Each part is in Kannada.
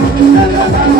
أنا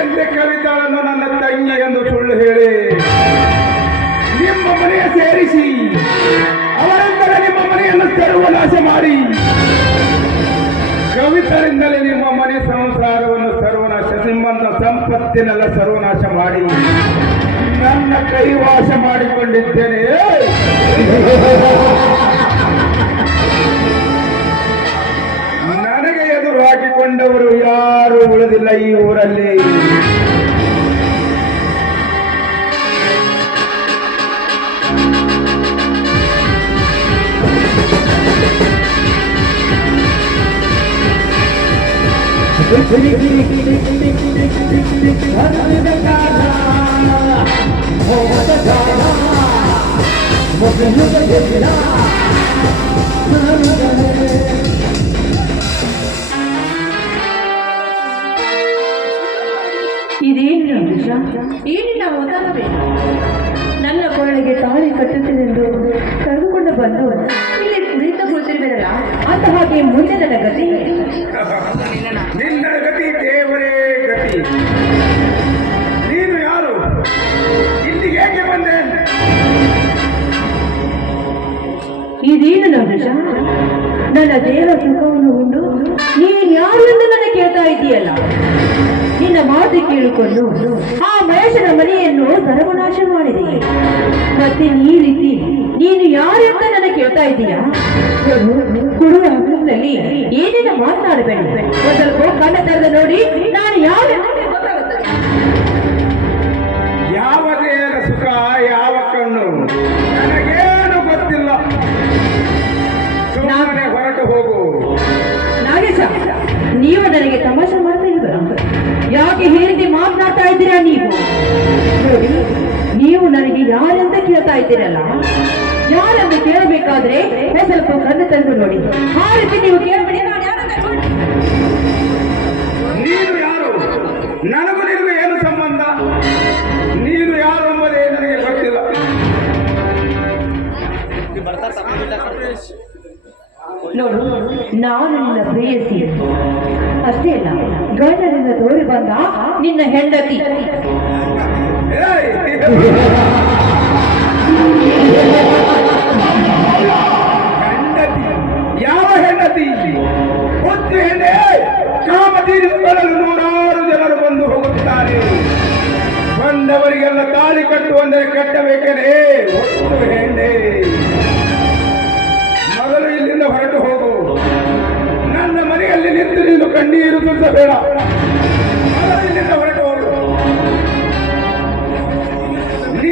ಬಯಸಿದಂತೆ ಕವಿತಾಳನ್ನು ನನ್ನ ತಂಗಿ ಎಂದು ಸುಳ್ಳು ಹೇಳಿ. ನಿಮ್ಮ ಮನೆಯ ಸೇರಿಸಿ. ಅವರಂತರ ನಿಮ್ಮ ಮನೆಯನ್ನು ಸರ್ವನಾಶ ಮಾಡಿ. ಕವಿತರಿಂದಲೇ ನಿಮ್ಮ ಮನೆ ಸಂಸಾರವನ್ನು ಸರ್ವನಾಶ, ನಿಮ್ಮನ್ನ ಸಂಪತ್ತಿನೆಲ್ಲ ಸರ್ವನಾಶ ಮಾಡಿ. ನನ್ನ ಕೈವಾಶ ಮಾಡಿಕೊಂಡಿದ್ದೇನೆ. ಎದುರು ಹಾಕಿಕೊಂಡವರು ಯಾರು ಉಳಿದಿಲ್ಲ ಈ ಊರಲ್ಲಿ ಇದೇನು ಇದೇನು ಅಂಬರೀಷ ನನ್ನ ದೇಹ ಸುಖವನ್ನು ಉಂಡು. ನೀನ್ ಯಾರು ಎಂದು ನನ್ನ ಕೇಳ್ತಾ ಇದೆಯಲ್ಲ ನಿನ್ನ ಮಾತು ಕೇಳಿಕೊಂಡು ಆ ಮಹೇಶನ ಮನೆಯನ್ನು ಸರ್ವನಾಶ ಮಾಡಿದೆ. ಮತ್ತೆ ಈ ರೀತಿ ನೀನು ಯಾರು ಅಂತ ನನ್ನ ಕೇಳ್ತಾ ಇದ್ದೀಯಾ? ಕೊಡುವ ಹಗಲಿನಲ್ಲಿ ಏನೇನ ಮಾತನಾಡಬೇಡ. ಸ್ವಲ್ಪ ಕಣ್ಣ ತೆರೆದು ನೋಡಿ, ನಾನು ಯಾರು. ಯಾವ ದೇಹದ ಸುಖ, ಯಾವ ಇದ್ದೀರಾ ನೀವು? ನೋಡಿ ನೀವು ನನಗೆ ಯಾರಂತ ಕೇಳ್ತಾ ಇದ್ದೀರಲ್ಲ ಯಾರಂತ ಕೇಳಬೇಕಾದ್ರೆ ಸ್ವಲ್ಪ ಕಣ್ಣು ತಂದು ನೋಡಿ. ಆ ರೀತಿ ನೀವು ಕೇಳ್ಬಿಡಿ ನಾನು ಯಾರಂತ ನೋಡಿ. ನೀನು ಯಾರು? ನನಗೂ ನಿನಗೂ ಏನು ಸಂಬಂಧ? ನೀನು ಯಾರು ಎಂಬುದೇ ನನಗೆ ಗೊತ್ತಿಲ್ಲ. ನೋಡು ನಾನು ನಿನ್ನ ಪ್ರೇಯಸಿ. ಅಷ್ಟೇ ಅಲ್ಲ ಗಂಡನಿಂದ ತೋರಿ ಬಂದ ನಿನ್ನ ಹೆಂಡತಿ.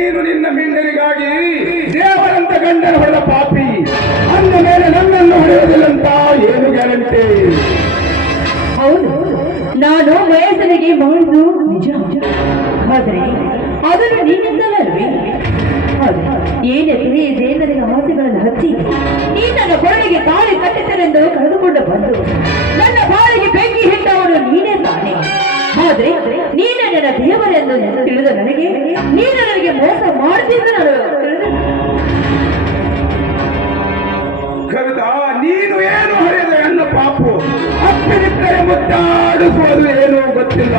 ನೀನು ನಿನ್ನ ಮಿಂಡರಿಗಾಗಿ ದೇವರಂತ ಗಂಡನ ಹೊಡೆದ ಪಾಪಿ. ಅಂದ ಮೇಲೆ ನನ್ನನ್ನು ಹೊಡೆಯುವುದಿಲ್ಲಂತ ಏನು ಗ್ಯಾರಂಟಿ? ಹೌದು. ನಾನು ವಯಸ್ಸನಿಗೆ ಮಗಳು ನಿಜ, ಆದರೆ ಅದನ್ನು ನೀನಿಂದಲಲ್ವೇ ಏನೇ ತಿಳಿಯದೆ ಆಸೆಗಳನ್ನು ಹಚ್ಚಿ, ನೀ ನನ್ನ ಕೊರಳಿಗೆ ತಾಳಿ ಕಟ್ಟಿದ್ದರೆಂದು ಕರೆದುಕೊಂಡು ಬಂದು, ನನ್ನ ಬಾಳಿಗೆ ಬೆಂಕಿ ಹಿಟ್ಟವನು ನೀನೇ ತಾನೆ. ಆದ್ರೆ ನೀನೇ ನನ್ನ ದೇವರೆಂದು ತಿಳಿದ ನನಗೆ ನೀನು ಮೋಸ ಮಾಡ್ತಿದ್ದ ನಾನು. ಕವಿತ, ನೀನು ಏನು ಹೊಡೆದ ಹೆಣ್ಣು ಪಾಪು? ಅಪ್ಪಿನಿಟ್ಟರೆ ಮುದ್ದಾಡಿಸುವುದು ಏನೂ ಗೊತ್ತಿಲ್ಲ.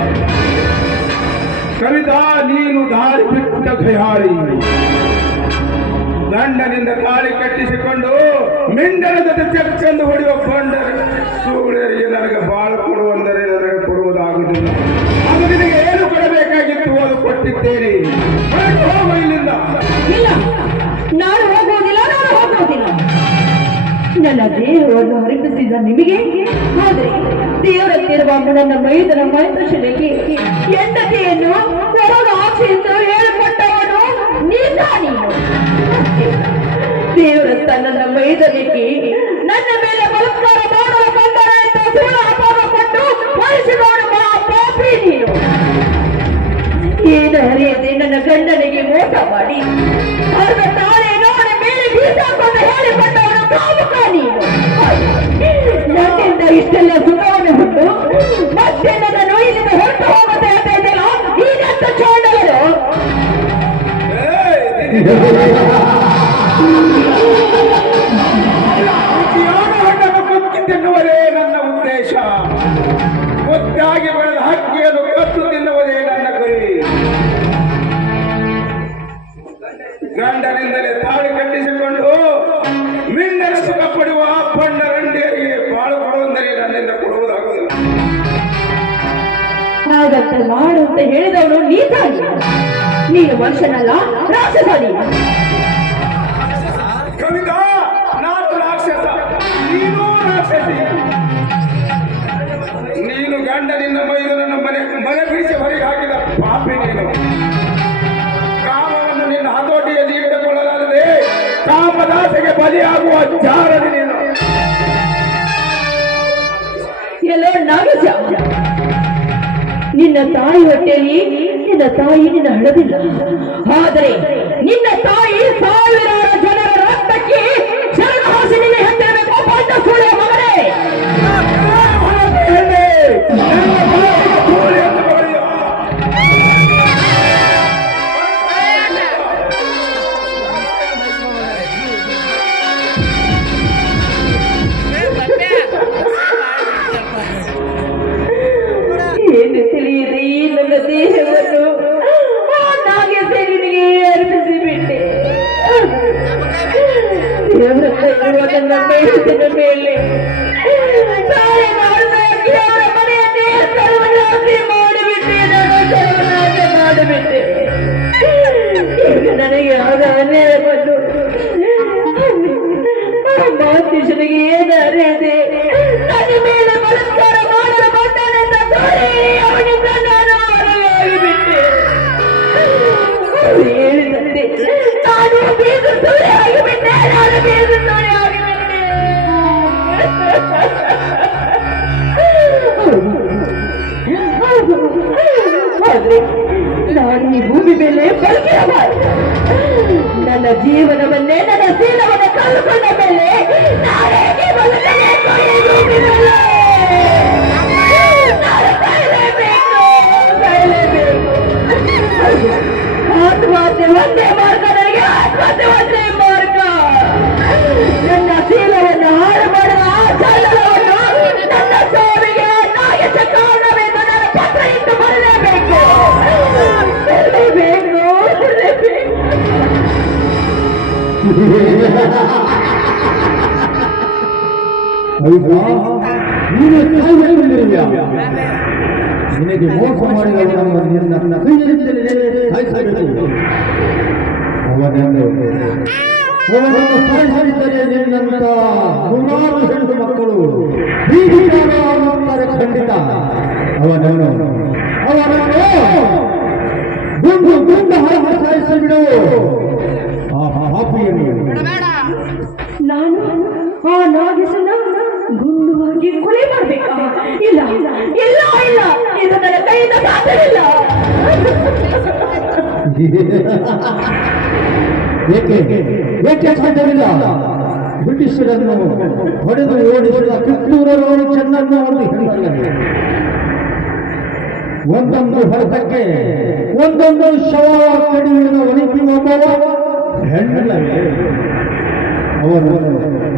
ಕವಿತಾ, ನೀನು ದಾರಿ ಬಿಟ್ಟ ಖಯಾಳಿ. ಗಂಡನಿಂದ ಕಾಳಿ ಕಟ್ಟಿಸಿಕೊಂಡು ಮಿಂಡನ ಜೊತೆ ಚರ್ಚೆಂದು ಹೊಡೆಯುವ ನನ್ನ ಹರಿಪಿಸಿದ ನಿಮಗೆ ಆದರೆ ದೇವರತ್ತಿರುವ ನನ್ನ ಮೈದನ ಮೈದರ್ಶನಕ್ಕೆ ಹೆಂಡತಿಯನ್ನು ಹೊರಗ ಆಸೆಯಿಂದ ಹೇಳಿಕೊಟ್ಟವನು ನೀನ ನೀನು. ದೇವರತ್ತ ನನ್ನ ಮೈದನಿಗೆ ನನ್ನ ಮೇಲೆ ಬಲತ್ಕಾರ ಮಾಡುವ ಬಂದರೆ ಕೊಟ್ಟು ವಹಿಸಿಕೊಂಡು ಪಾಪಿ ನೀನು. ಏನು ಹರಿಯದೆ ನನ್ನ ಗಂಡನಿಗೆ ಮೋಸ ಮಾಡಿ ಅವರ ತಾಳೆ ನೋಡಿ ಮೇಲೆ ಬೀಸಾಕೊಂಡು ಹೇಳಿಕೊಂಡವನು ಇಷ್ಟೆಲ್ಲ ಸುಖವನ್ನು ಹೊತ್ತು ಮತ್ತೆ ನನ್ನ ನೋಯಿನಿಂದ ಹೊರಟು ಹೋಗುತ್ತೆ ಅಂತ ಇದ್ದಲ್ಲ ಈಗಂತ ಚೋಡವರು. ಯಾರ ಕುಕ್ಕಿ ತಿನ್ನುವುದೇ ಹಾಗಂತ ಮಾಡು ಅಂತ ಹೇಳಿದವನು ನೀತಾಗಿ ನೀನು ಮನುಷ್ಯನಲ್ಲ ರಾಕ್ಷಸ ನೀನು ಕವಿತಾ ನಾನು ರಾಕ್ಷಸ. ನೀನು ರಾಕ್ಷಸಿ. ನೀನು ಗಂಡನಿಂದ ಮೈದನನ್ನು ಮನೆ ಮನೆ ಬಿಡಿಸಿ ಹೊರಗೆ ಹಾಕಿದ ಪಾಪಿ ನೀನು. ಕಾಮವನ್ನು ನಿನ್ನ ಹತೋಟಿಯಲ್ಲಿ ಇಟ್ಟುಕೊಳ್ಳಲಾರದೆ ಕಾಮದಾಸೆಗೆ ಬಲಿಯಾಗುವ ಜಾರದಿ ನೀನು. ಎಲ್ಲೋ ನಾಗಜ ನಿನ್ನ ತಾಯಿ ಹೊಟ್ಟೆಯಲ್ಲಿ ನಿನ್ನ ತಾಯಿ ನಿನ್ನ ಹಳದಿಲ್ಲ ಆದರೆ ನಿನ್ನ ತಾಯಿ ನನಗೆ ಆಗ ಅನ್ಯಾಯ ಬಂದು ಮಾತಿಶನಿಗೆ ಏನು ಅರಿಯದೆ ನನ್ನ ಜೀವನವನ್ನೇ ನನ್ನ ಶೀಲವನ್ನು ಕಳೆದುಕೊಂಡ ಮೇಲೆ ನಾನೇಗೆ ಬದುಕಬೇಕು ಈ ಭೂಮಿಯಲ್ಲಿ? ನಾನು ಸಾಯಲೇಬೇಕು, ಸಾಯಲೇಬೇಕು. ಆತ್ಮಹತ್ಯೆ ಒಂದೇ ಮಾರ್ಗ ನನಗೆ ಆತ್ಮಹತ್ಯೆ ಒಂದೇ ನಿನಗೆ ಮೋಸ ಮಾಡಿದವನನ್ನು ನಿನ್ನ ಕೈಯಿಂದಲೇ ಸಾಯಿಸಬೇಕು ಅವನನ್ನು ಅವನನ್ನು ಸಾಯಿಸಿದರೆ ನಿನ್ನಂತ ನೂರಾರು ಹೆಣ್ಣು ಮಕ್ಕಳು ಬೀದಿಗಾರರಾಗುತ್ತಾರೆ ಖಂಡಿತ ಅವನನ್ನು ಅವನನ್ನು ಗುಂಡು ಗುಂಡು ಹಾಕಿ ಸಾಯಿಸಿಬಿಡು ಆ ಪಾಪಿಯನ್ನು ನಾನು ಆ ನಾಗೇಶನ ಗುಂಡುವಾಗಿ ಕೊಲೆ ಮಾಡ್ಬೇಕಾ ಇಲ್ಲ ಇಲ್ಲ ಇಲ್ಲ ಇದು ನನ್ನ ಕೈಯಿಂದ ಸಾಧ್ಯವಿಲ್ಲ. ಏಕೆ? ಏಕೆ ಬ್ರಿಟಿಷರನ್ನು ಹೊಡೆದು ಓಡಿಸಿದ ಕಿತ್ತೂರವರು ಚೆನ್ನನ್ನು ಹೆಣ್ಣಲ್ಲವೇ ಒಂದೊಂದು ಹೊರತಕ್ಕೆ, ಒಂದೊಂದು ಶವ ಕಡಿಯುವ ಒಣಗಿ ಒಬ್ಬವ ಹೆಣ್ಣಲ್ಲವೇ ಅವರು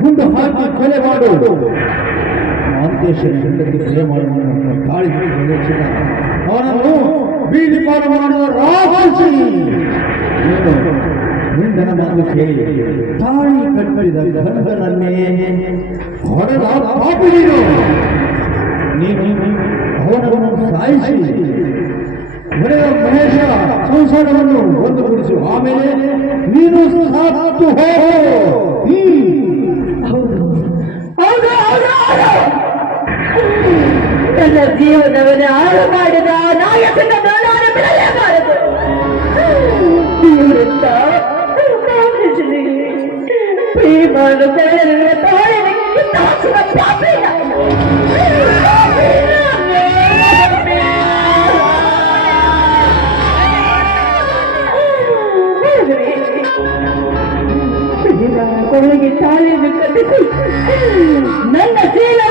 ಗುಂಡು ಹಾಕಿ ಕೊಲೆ ಮಾಡು. ಪ್ರದರ್ಶಿಸಿದ ಅವನನ್ನು ಬೀದಿ ಪಾಲು ಮಾಡುವ ರಾಹುಲ್ ಗಂಡನ ಮಾತು ಕೇಳಿ ತಾಳಿ ಕಟ್ಟಿದ ಗಂಡನನ್ನೇ ಹೊಡೆದ ಪಾಪಿ ನೀನು ನೀನು ಅವನನ್ನು ಸಾಯಿಸಿ ಹೊಡೆದ ಮಹೇಶ ಸಂಸಾರವನ್ನು ಒಂದುಗೂಡಿಸು ಆಮೇಲೆ ನೀನು ಸಾತು ಹೋಗು ನನ್ನ ಜೀವನವನ್ನು ಹಾಳು ಮಾಡಿದ ನಾಯಕನ ನಾನು ಬಿಡಲೇಬಾರದು ಇವರಿಂದ ಕಾಲೇಜಿನಲ್ಲಿ ಪ್ರೇಮವನ್ನು ಬೆಳೆದಿರುವ ತಾಯಿಗೆ ಕಿತ್ತಾಸುವ ಪಾಪಿ ನಾನು. ಕೊನೆಗೆ ತಾಳಿಯನ್ನು ಕಟ್ಟಿಸಿ. ನನ್ನ ಜೀವನವನ್ನು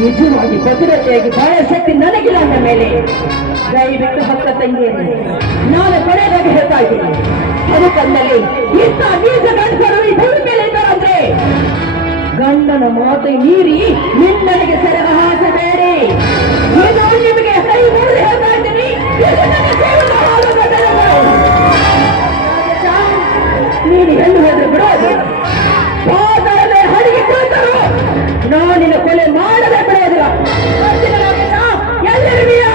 ನಿಜವಾಗಿ ಭದ್ರತೆಯಾಗಿ ಬಹಳ ಶಕ್ತಿ ನನಗಿಲ್ಲ ಅಂದ ಮೇಲೆ ದಯವಿಟ್ಟು ಹಕ್ಕ ತಂಗಿಯನ್ನು ನಾನು ಕೊನೆಯದಾಗಿ ಹೇಳ್ತಾ ಇದ್ದೀನಿ. ಅದಕ್ಕಂದಲ್ಲಿ ಇಂಥ ಬೀಜ ಗಂಡಸರು ಈ ಭೂಮಿ ಮೇಲೆ ಇದ್ದಾರಂದ್ರೆ ಗಂಡನ ಮಾತೆ ಮೀರಿ ನಿನ್ನನಿಗೆ ಸೆರೆ ಹಾಕಬೇಡಿ ಇದು ನಿಮಗೆ ಕೈ ಮೂರು ಹೇಳ್ತಾ ಇದ್ದೀನಿ? ನೀನು ಎಲ್ಲಿ ಹೋದ್ರೆ ಬಿಡೋದು. ಪಾದದ ಹಡಿಗೆ ಕುಳಿತರು. ನಾನಿನ ಕೊಲೆ ಮಾಡದೆ ಬಿಡೋದಿಲ್ಲ ಬರ್ತೀನಿ ನಾಗೇಶ. ಎಲ್ಲಿರುವಿಯಾ